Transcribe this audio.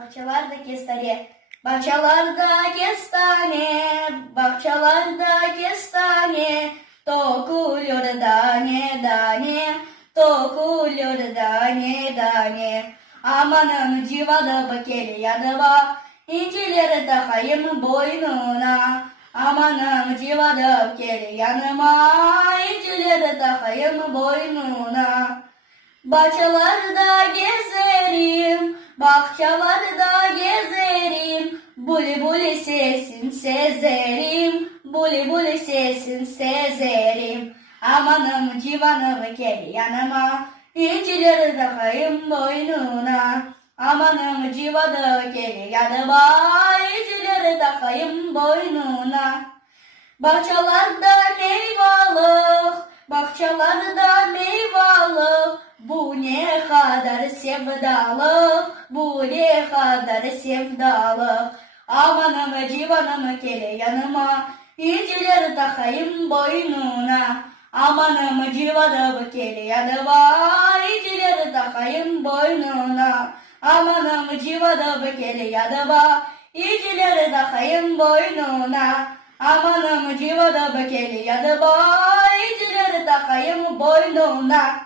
Bahçelerde kestane, bahçelerde kestane, bahçelerde kestane, dokuluyor tane tane, dokuluyor tane tane. Amanım civada bakeli yadıva, incileri takayım boynuna. Amanım civada bakeli yanıma, incileri takayım boynuna. Bahçelerde gezerim, bahçelerde gezerim, buli buli sesin sezerim, buli buli sesin sezerim. Amanım civanım gel yanıma, incileri takayım boynuna. Amanım civanım gel yanıma, incileri takayım boynuna. Bahçelerde meyvalık, bahçelerde meyvalık, bu ne kadar sevdalık, bu ne kadar sevdalık. Amanım civanım gel yanıma, incileri takayım boynuna. Amanım civanım gel yanıma, incileri takayım boynuna. Amanım civanım gel yanıma, incileri takayım boynuna. Amanım civanım gel yanıma, incileri takayım boynuna.